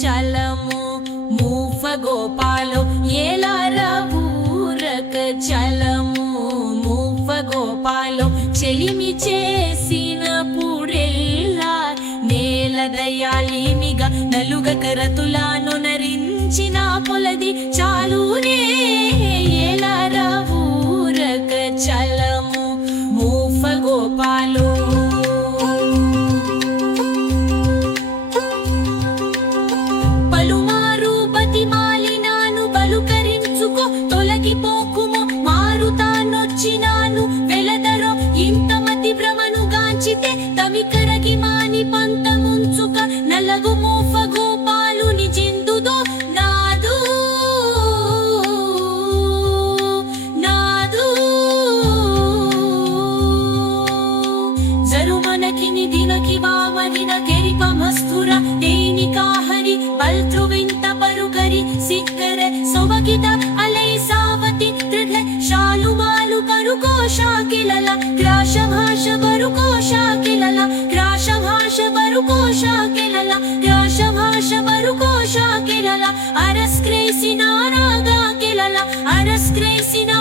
చలము మూఫ చలము మూఫ చెలిమి చేసిన పూడెల్లా నేల దయాలిమిగా నలుగకరతులాను గెలిచిన కొలది చాలా ಕೆರಳ ಯಾಶ ಭಾಷ ಬರುಕೋಶ ಕೆರಳ ಅರಸ್ಕ್ರೈಸಿನ ರಾಗ ಕೆರಳ ಅರಸ್ಕ್ರೈಸಿನ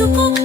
beautiful.